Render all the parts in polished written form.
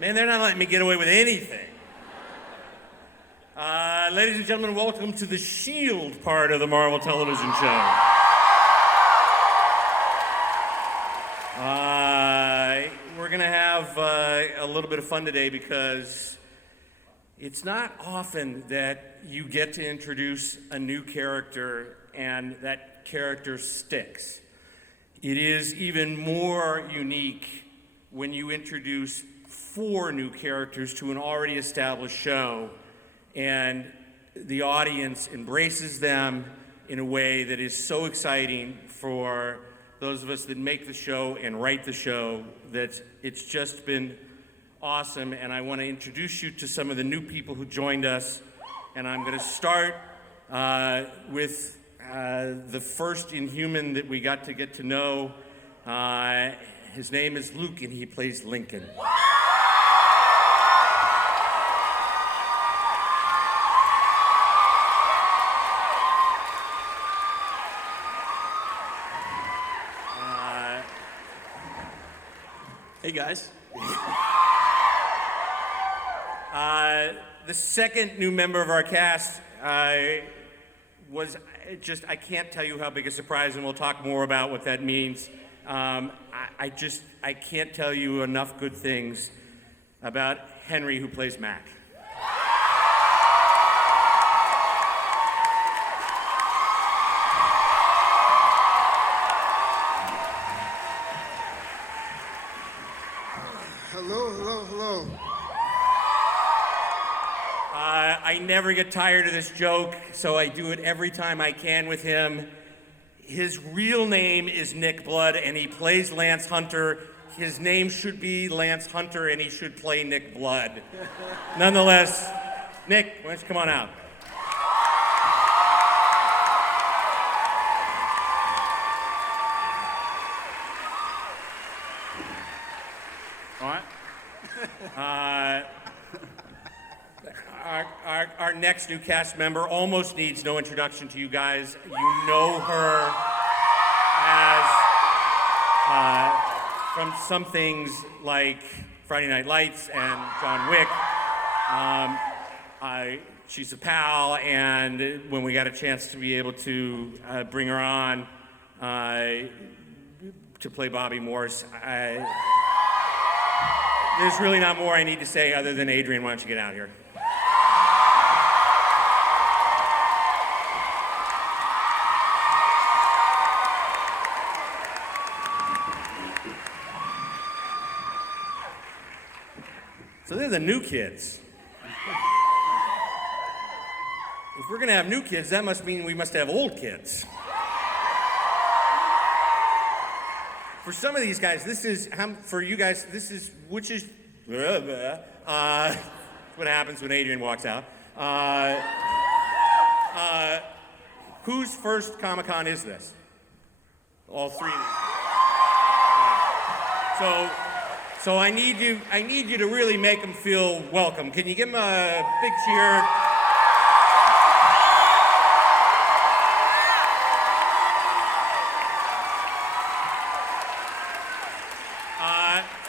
Man, they're not letting me get away with anything. Ladies and gentlemen, welcome to the Shield part of the Marvel television show. We're going to have a little bit of fun today because it's not often that you get to introduce a new character and that character sticks. It is even more unique when you introduce 4 new characters to an already established show and the audience embraces them in a way that is so exciting for those of us that make the show and write the show that it's just been awesome. And I want to introduce you to some of the new people who joined us. And I'm going to start with the first Inhuman that we got to know. His name is Luke, and he plays Lincoln. Hey guys. The second new member of our cast was just, I can't tell you how big a surprise, and we'll talk more about what that means. I can't tell you enough good things about Henry, who plays Mac. Hello. I never get tired of this joke, so I do it every time I can with him. His real name is Nick Blood, and he plays Lance Hunter. His name should be Lance Hunter, and he should play Nick Blood. Nonetheless, Nick, why don't you come on out? All right. Our next new cast member almost needs no introduction to you guys. You know her as from some things like Friday Night Lights and John Wick. She's a pal, and when we got a chance to be able to bring her on to play Bobby Morse, there's really not more I need to say other than Adrianne, why don't you get out here? So they're the new kids. If we're gonna have new kids, that must mean we must have old kids. For some of these guys, for you guys, what happens when Adrianne walks out. Whose first Comic-Con is this? All 3 of you. So I need you to really make them feel welcome. Can you give them a big cheer?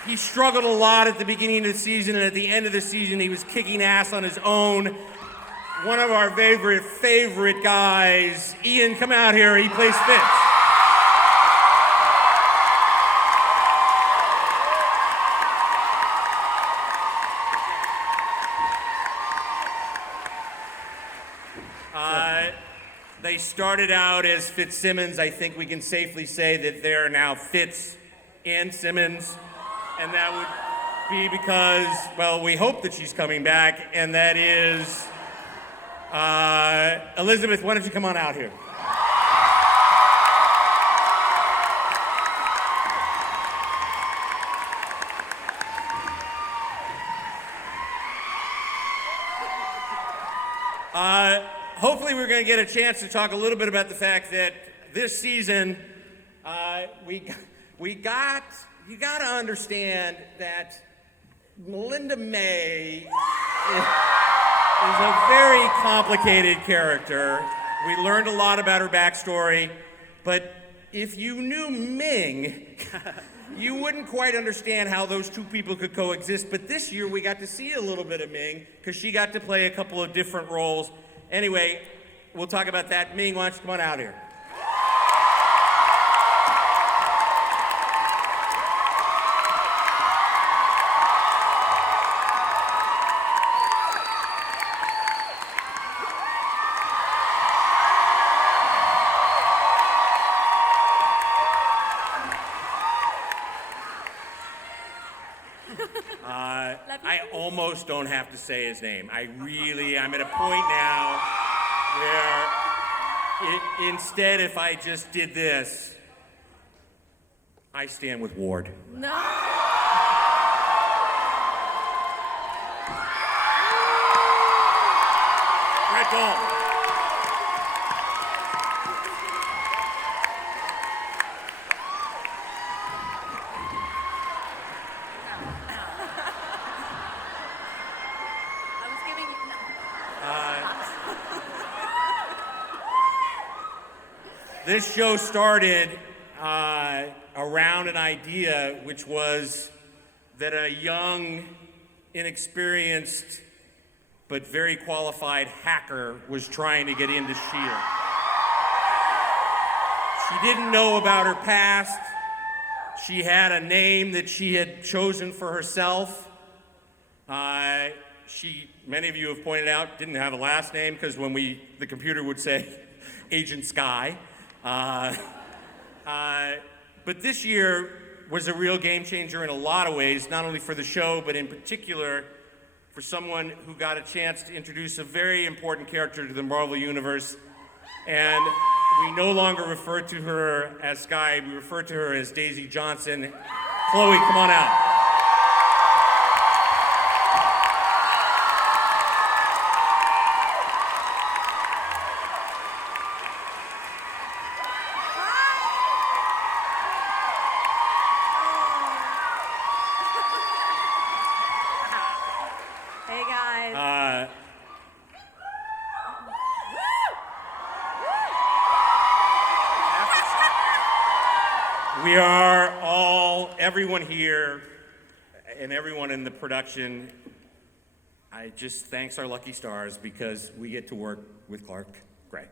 He struggled a lot at the beginning of the season, and at the end of the season, he was kicking ass on his own. One of our favorite guys, Iain, come out here. He plays Fitz. They started out as Fitzsimmons. I think we can safely say that they're now Fitz and Simmons. And that would be because, well, we hope that she's coming back, and that is Elizabeth, why don't you come on out here? Hopefully we're going to get a chance to talk a little bit about the fact that this season you got to understand that Melinda May is a very complicated character. We learned a lot about her backstory, but if you knew Ming, you wouldn't quite understand how those two people could coexist, but this year we got to see a little bit of Ming, because she got to play a couple of different roles. Anyway, we'll talk about that. Ming, why don't you come on out here? I almost don't have to say his name. I'm at a point now where instead, if I just did this, I stand with Ward. No. Red Dalton. This show started around an idea, which was that a young, inexperienced, but very qualified hacker was trying to get into S.H.I.E.L.D. She didn't know about her past. She had a name that she had chosen for herself. She, many of you have pointed out, didn't have a last name, because when the computer would say Agent Sky. But this year was a real game changer in a lot of ways, not only for the show, but in particular for someone who got a chance to introduce a very important character to the Marvel Universe. And we no longer refer to her as Sky, we refer to her as Daisy Johnson. Chloe, come on out. We are all, everyone here and everyone in the production, I just thanks our lucky stars because we get to work with Gregg.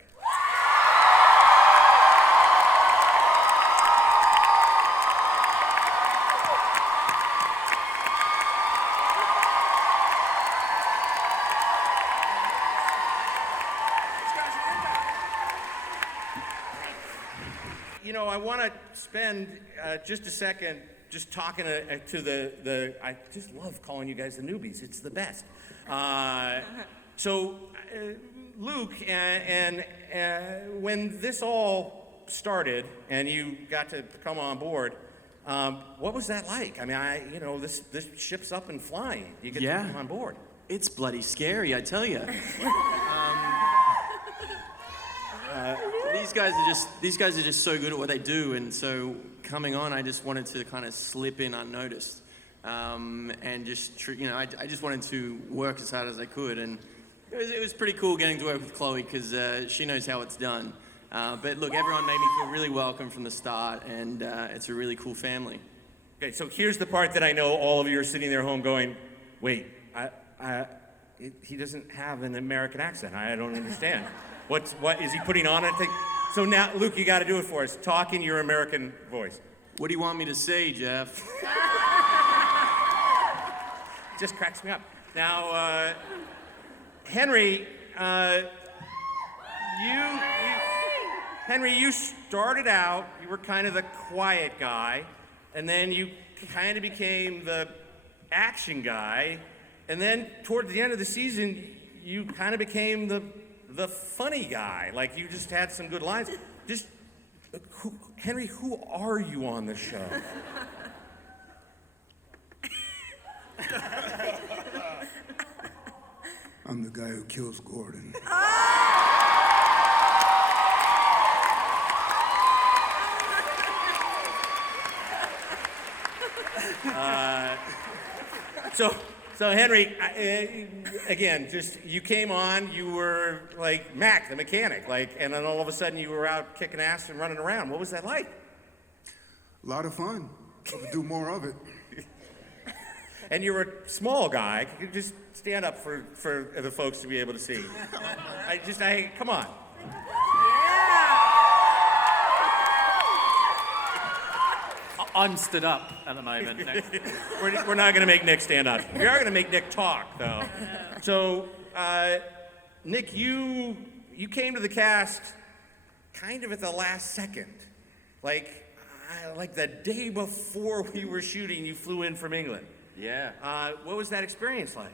You know, I want to spend just a second just talking to I just love calling you guys the newbies. It's the best. So, Luke, and when this all started and you got to come on board, what was that like? I mean, this ship's up and flying. You get to come on board. It's bloody scary, I tell you. These guys are just so good at what they do, and so coming on, I just wanted to kind of slip in unnoticed, and just I just wanted to work as hard as I could, and it was pretty cool getting to work with Chloe because she knows how it's done. But look, everyone made me feel really welcome from the start, and it's a really cool family. Okay, so here's the part that I know all of you are sitting there home going, wait, he doesn't have an American accent. I don't understand. What is he putting on it? So now, Luke, you got to do it for us. Talk in your American voice. What do you want me to say, Jeph? Just cracks me up. Now, Henry, you started out, you were kind of the quiet guy, and then you kind of became the action guy, and then towards the end of the season, you kind of became the funny guy. Like, you just had some good lines. Henry, who are you on the show? I'm the guy who kills Gordon. So Henry, again, you came on, you were like Mac, the mechanic, and then all of a sudden you were out kicking ass and running around. What was that like? A lot of fun. We'll do more of it. And you're a small guy. You could just stand up for the folks to be able to see. Come on. I'm stood up at the moment. We're not going to make Nick stand up. We are going to make Nick talk, though. So, Nick, you came to the cast kind of at the last second. Like the day before we were shooting, you flew in from England. Yeah. What was that experience like?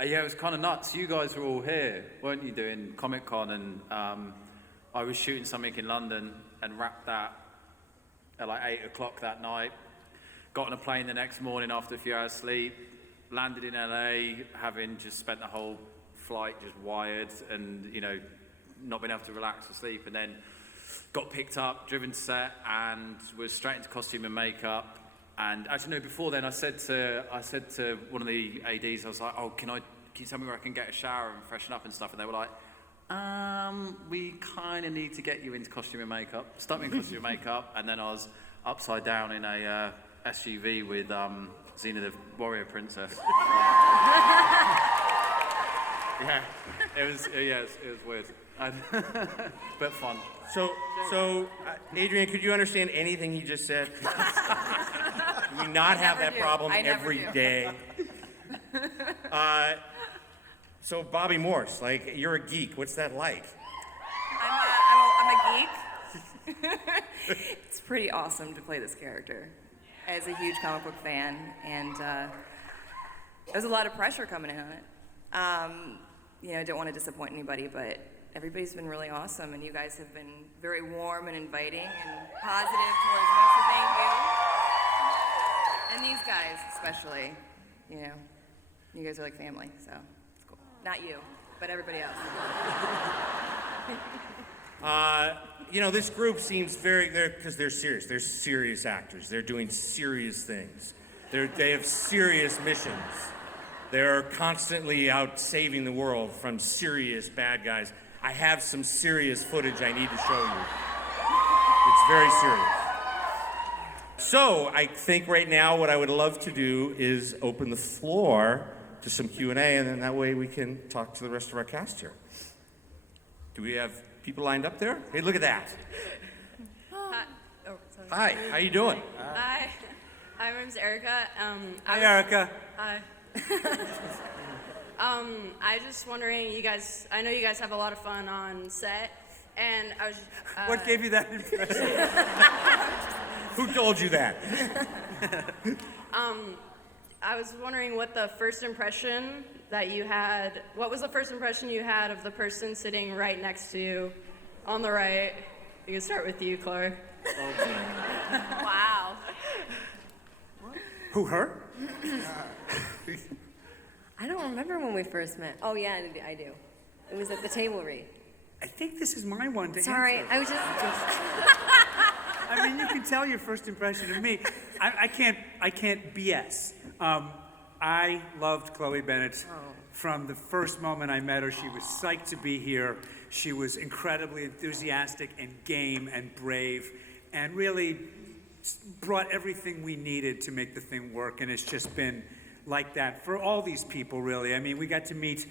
Yeah, it was kind of nuts. You guys were all here, weren't you, doing Comic-Con? And I was shooting something in London and wrapped that at like 8 o'clock that night. Got on a plane the next morning after a few hours sleep. Landed in LA, having just spent the whole flight just wired and, not been able to relax or sleep. And then got picked up, driven to set, and was straight into costume and makeup. And actually, no, before then, I said to one of the ADs, I was like, "Oh, can you tell me where I can get a shower and freshen up and stuff?" And they were like, "We kind of need to get you into costume and makeup." Stuck me in costume and makeup, and then I was upside down in a SUV with Xena the Warrior Princess. Yeah, it was weird, but fun. So, Adrianne, could you understand anything he just said? We not have that problem every day. So, Bobby Morse, like, you're a geek. What's that like? I'm a geek. It's pretty awesome to play this character as a huge comic book fan, and there's a lot of pressure coming in on it. I don't want to disappoint anybody, but everybody's been really awesome, and you guys have been very warm and inviting and positive towards me, so thank you. And these guys especially, you guys are like family, so it's cool. Not you, but everybody else. This group seems because they're serious. They're serious actors. They're doing serious things. They have serious missions. They're constantly out saving the world from serious bad guys. I have some serious footage I need to show you. It's very serious. So I think right now what I would love to do is open the floor to some Q&A, and then that way we can talk to the rest of our cast here. Do we have people lined up there? Hey, look at that. Hi. Oh, sorry. Hi, how you doing? Hi. Hi, my name's Erica. Hi, Erica. Hi. I just wondering, I know you guys have a lot of fun on set, and I was What gave you that impression? Who told you that? I was wondering what was the first impression you had of the person sitting right next to you on the right? You can start with you, Clark. Wow. Who, her? I don't remember when we first met. Oh, yeah, I do. It was at the table read. I think this is my one to Sorry, answer. I was just... I mean, you can tell your first impression of me. I can't BS. I loved Chloe Bennet from the first moment I met her. She was psyched to be here. She was incredibly enthusiastic and game and brave, and really brought everything we needed to make the thing work. And it's just been like that for all these people, really. I mean, we got to meet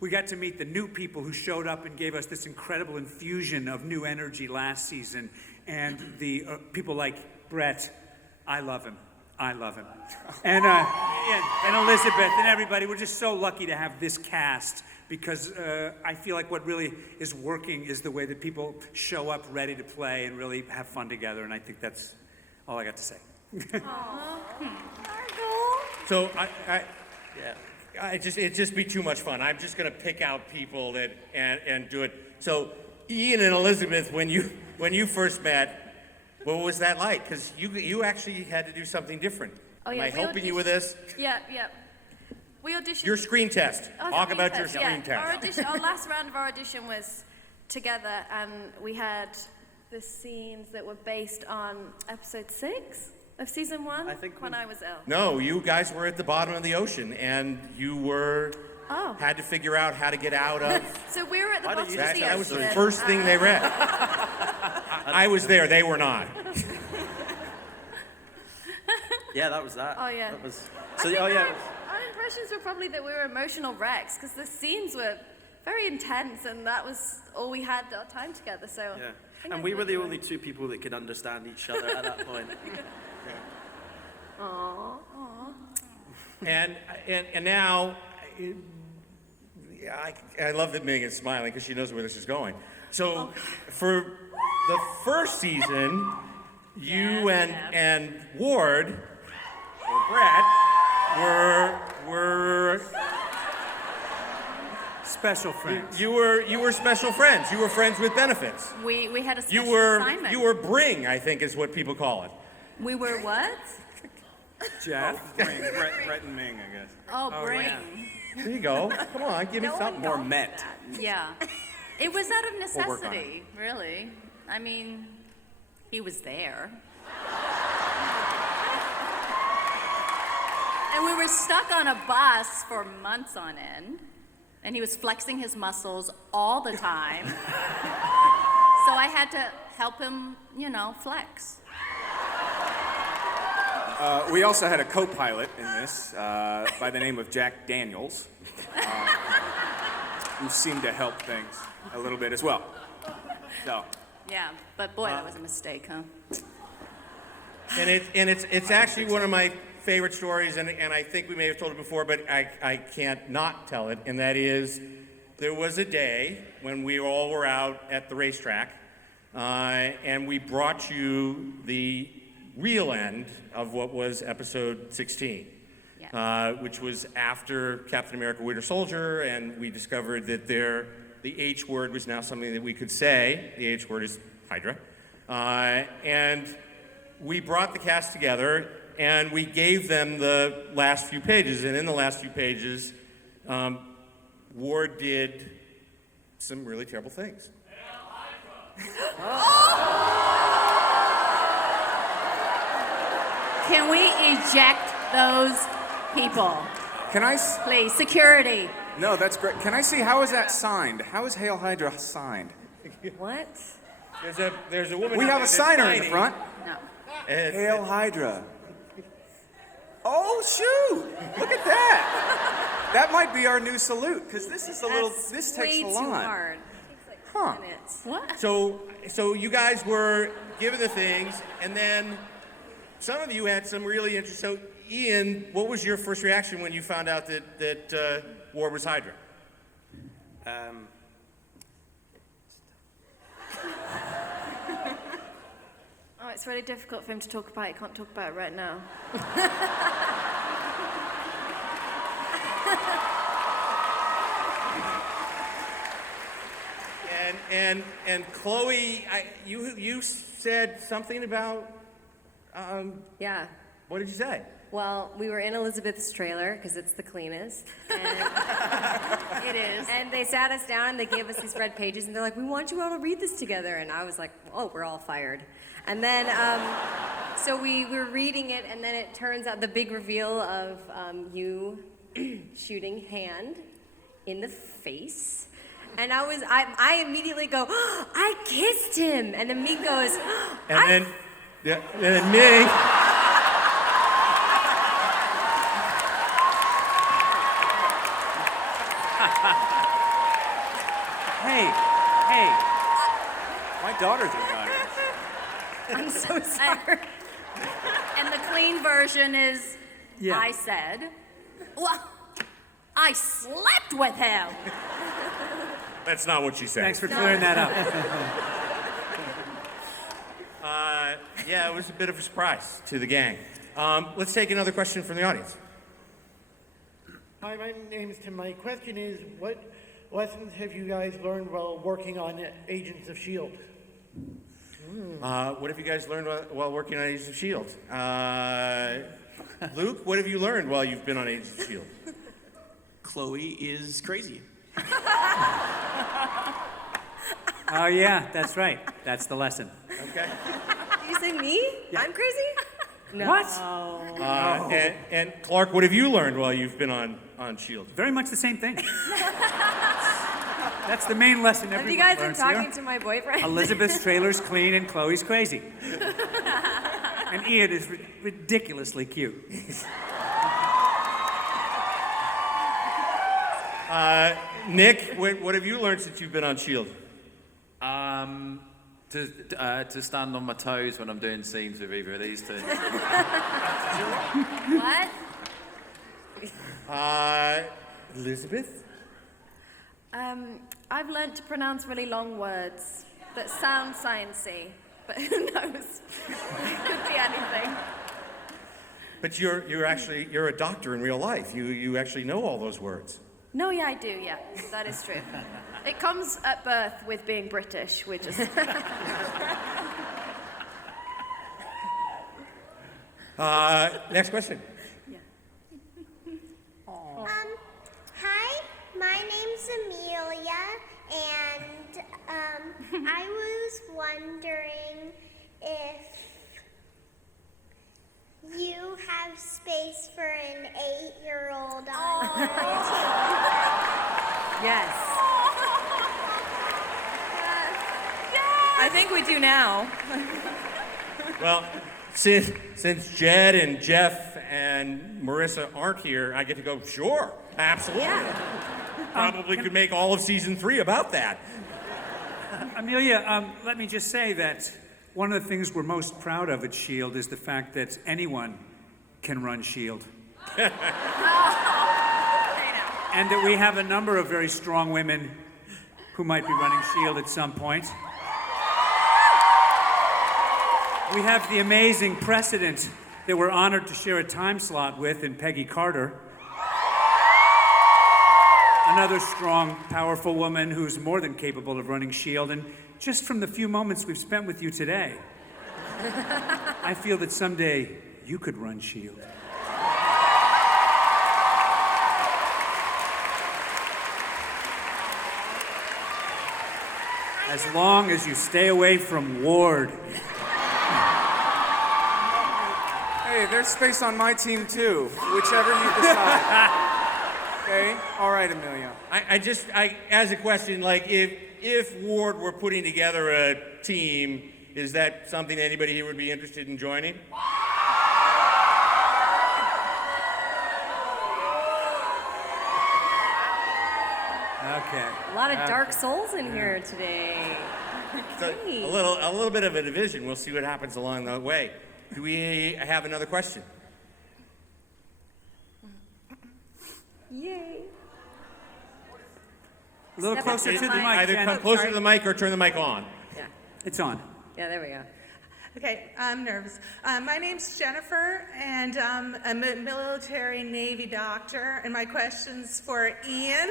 the new people who showed up and gave us this incredible infusion of new energy last season. And the people like Brett, I love him. And Iain and Elizabeth and everybody, we're just so lucky to have this cast, because I feel like what really is working is the way that people show up ready to play and really have fun together. And I think that's all I got to say. So it'd just be too much fun. I'm just gonna pick out people and do it. So Iain and Elizabeth, when you first met, what was that like? Because you actually had to do something different. Oh, yeah, Am I helping you with this? Yeah. We auditioned. Your screen test. Talk about your screen yeah. test. Our last round of our audition was together, and we had the scenes that were based on episode 6 of season 1. I think when I was ill. No, you guys were at the bottom of the ocean, and you had to figure out how to get out of. So we were at the bottom of the ocean. That was the first thing they read. I was there. They were not. Yeah, that was that. Oh, yeah. That was. I So think oh yeah. our impressions were probably that we were emotional wrecks because the scenes were very intense and that was all we had our time together. So Yeah. I think And I we were the enjoyed only two people that could understand each other at that point. Aww. And now, I love that Ming is smiling because she knows where this is going. So for the first season, you and Ward or Brett were Special friends. you were special friends. You were friends with benefits. We had a You special assignment. were Bring, I think is what people call it. We were what? Jeph? Brett and Ming, I guess. Oh, Bring. There you go. Come on, give me something. Or Met. Yeah. It was out of We'll work on necessity, really. I mean, he was there. And we were stuck on a bus for months on end, and he was flexing his muscles all the time. So I had to help him, flex. We also had a co-pilot in this by the name of Jack Daniels, who seemed to help things a little bit as well. So, Yeah, but boy, that was a mistake, huh? And it's actually one of my favorite stories, and I think we may have told it before, but I can't not tell it, and that is there was a day when we all were out at the racetrack, and we brought you the real end of what was episode 16, which was after Captain America Winter Soldier, and we discovered that the H word was now something that we could say. The H word is Hydra. And we brought the cast together, and we gave them the last few pages, and in the last few pages, Ward did some really terrible things. Can we eject those people? can I? Please, security. No, that's great. Can I see how is that signed? How is Hail Hydra signed? What? There's a woman. We have a that's signer in the signing, front. No. and- Hail Hydra. Oh shoot! Look at that. That might be our new salute because this is a little. This takes way a too lot. hard. Huh? Minutes. What? So you guys were given the things, and then some of you had some really interesting. So Iain, what was your first reaction when you found out that Ward was Hydra? Oh, it's really difficult for him to talk about. He can't talk about it right now. And Chloe, you said something about. Yeah. What did you say? Well, we were in Elizabeth's trailer because it's the cleanest. And, It is. and they sat us down and they gave us these red pages and they're like, we want you all to read this together. And I was like, oh, we're all fired. And then, so we were reading it and then it turns out the big reveal of you shooting Hand in the face. And I immediately go, oh, I kissed him. And then Ming goes, And then Ming. Hey. My daughters are daughters. I'm so sorry. And the clean version is, Yeah. I said, well, I slept with him. That's not what she said. Thanks for clearing that up. Yeah, it was a bit of a surprise to the gang. Let's take another question from the audience. Hi, my name is Tim. My question is, what lessons have you guys learned while working on Agents of S.H.I.E.L.D.? What have you guys learned while working on Agents of S.H.I.E.L.D.? Luke, what have you learned while you've been on Agents of S.H.I.E.L.D.? Chloe is crazy. Oh yeah, that's right. That's the lesson. Okay. Did you say me? I'm crazy? No. What? And Clark, what have you learned while you've been on S.H.I.E.L.D.? Very much the same thing. That's the main lesson Have everyone you guys been learns talking here. to my boyfriend? Elizabeth's trailer's clean and Chloe's crazy. And Iain is ridiculously cute. Nick, what have you learned since you've been on S.H.I.E.L.D.? To stand on my toes when I'm doing scenes with either of these two. What? Elizabeth? I've learned to pronounce really long words that sound sciencey, but who knows? Could be anything. But you're a doctor in real life. You actually know all those words. No, yeah, I do, yeah. That is true. It comes at birth with being British. We're just... Next question. Hi, my name's Amelia, and I was wondering if you have space for an 8-year-old on your team. Yes. I think we do now. Well, since Jed and Jeph and Marissa aren't here, I get to go, sure, absolutely. Yeah. Probably could make all of season 3 about that. Amelia, let me just say that one of the things we're most proud of at S.H.I.E.L.D. is the fact that anyone can run S.H.I.E.L.D. And that we have a number of very strong women who might be running S.H.I.E.L.D. at some point. We have the amazing precedent that we're honored to share a time slot with in Peggy Carter. Another strong, powerful woman who's more than capable of running S.H.I.E.L.D. And just from the few moments we've spent with you today, I feel that someday you could run S.H.I.E.L.D. As long as you stay away from Ward. Hey, there's space on my team too, whichever you decide. Okay? All right, Amelia. I as a question, like if Ward were putting together a team, is that something anybody here would be interested in joining? Okay. A lot of dark souls in here today. So a little bit of a division. We'll see what happens along the way. Do we have another question? Yay. A little Step closer up to to the the mic, Either Jen. come closer sorry. to the mic or turn the mic on. Yeah. It's on. Yeah, there we go. Okay, I'm nervous. My name's Jennifer, and I'm a military Navy doctor, and my question's for Iain.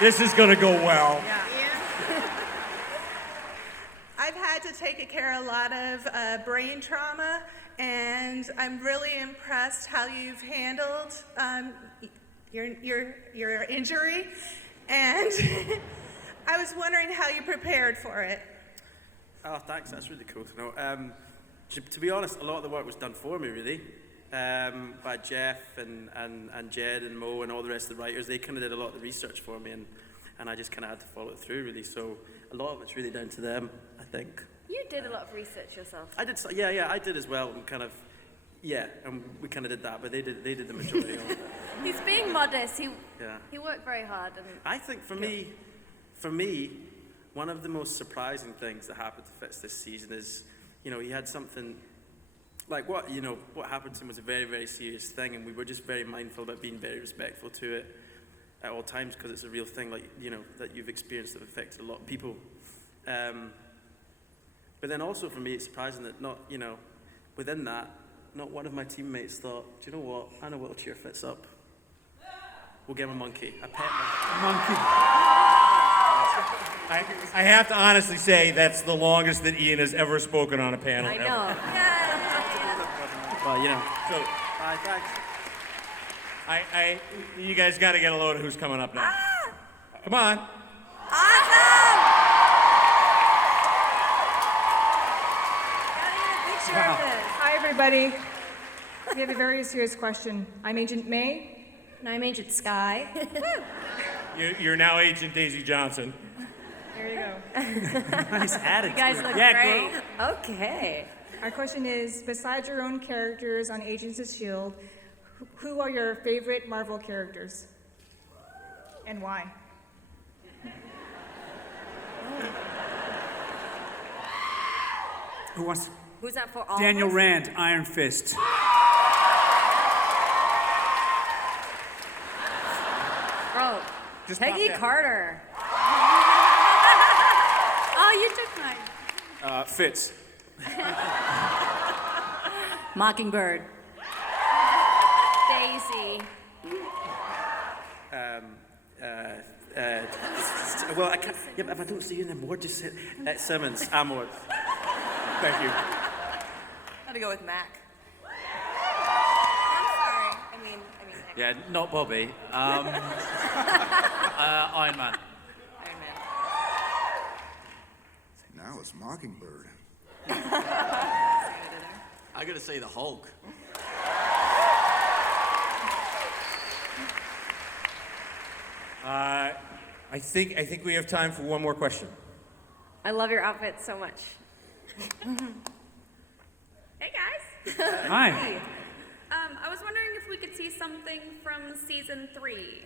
This is gonna go well. Yeah. I've had to take care of a lot of brain trauma, and I'm really impressed how you've handled your injury, and I was wondering how you prepared for it. Oh, thanks. That's really cool to know. To be honest, a lot of the work was done for me, really, by Jeph and Jed and Mo and all the rest of the writers. They kind of did a lot of the research for me, and I just kind of had to follow it through, really. So a lot of it's really down to them, I think. You did a lot of research yourself. I did, yeah, I did as well, and kind of, yeah, and we kind of did that, but they did the majority of it. He's being modest. He worked very hard. And I think for me, one of the most surprising things that happened to Fitz this season is, he had something, like what happened to him was a very, very serious thing, and we were just very mindful about being very respectful to it at all times, because it's a real thing, like, that you've experienced that affected a lot of people. But then also for me, it's surprising that within that, not one of my teammates thought, do you know what, I know what'll cheer Fitz up. We'll give him a monkey, a pet monkey. I have to honestly say that's the longest that Iain has ever spoken on a panel. I know. Well, So, thanks. you guys got to get a load of who's coming up now. Come on. Hi, everybody. We have a very serious question. I'm Agent May. And I'm Agent Sky. You're now Agent Daisy Johnson. There you go. Nice attitude. You guys look Yeah, great. girl. Okay. Our question is, besides your own characters on Agents of S.H.I.E.L.D., who are your favorite Marvel characters? And why? Who wants? Who's that for? All Daniel of us? Rand, Iron Fist. Bro, Just Peggy pop that. Carter. Oh, you took mine. Fitz. Mockingbird. Daisy. Well, I can't. Yeah, but if I don't see you in the board, just say Simmons. Amor. Thank you. I'm gonna go with Mac. I'm sorry. I mean. Yeah, not Bobby. Iron Man. Iron Man. Now it's Mockingbird. I gotta say the Hulk. I think we have time for one more question. I love your outfit so much. Hey guys. Hi. I was wondering if we could see something from season 3.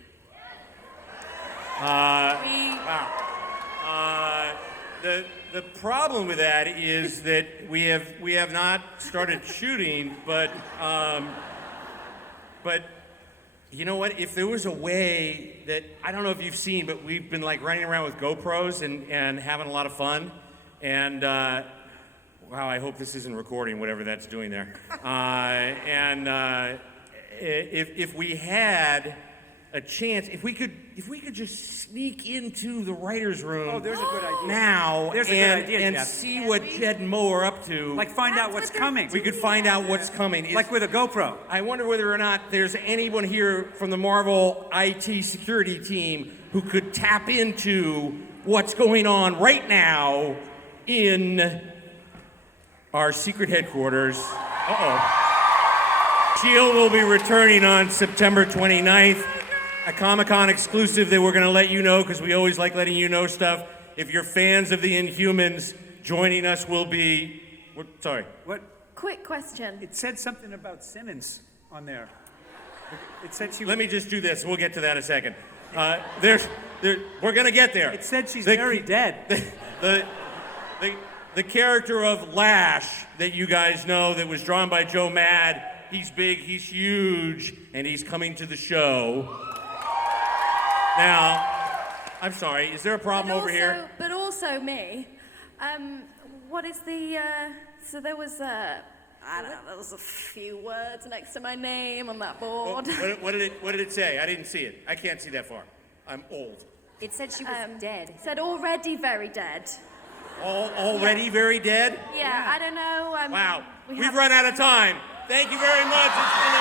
Wow. The problem with that is that we have not started shooting, but you know what? If there was a way that, I don't know if you've seen, but we've been like running around with GoPros and having a lot of fun. And wow, I hope this isn't recording, whatever that's doing there. If we had a chance, if we could just sneak into the writer's room There's a good idea. now There's a good idea, and Jeph. see what Jed and Mo are up to. Like find out what's coming. We could find out what's coming. Like with a GoPro. I wonder whether or not there's anyone here from the Marvel IT security team who could tap into what's going on right now in our secret headquarters. S.H.I.E.L.D. will be returning on September 29th. A Comic-Con exclusive that we're going to let you know because we always like letting you know stuff. If you're fans of the Inhumans, joining us will be... Sorry. What? Quick question. It said something about Simmons on there. It said she. Let me just do this. We'll get to that in a second. We're going to get there. It said she's very dead. The character of Lash that you guys know that was drawn by Joe Mad, he's big, he's huge, and he's coming to the show. Now, I'm sorry, is there a problem over here? But also me. What is the, so there was I don't know, there was a few words next to my name on that board. What did it say? I didn't see it. I can't see that far. I'm old. It said she was dead. It said already very dead. Already very dead? Yeah, I don't know. Wow. We've run out of time. Thank you very much. It's been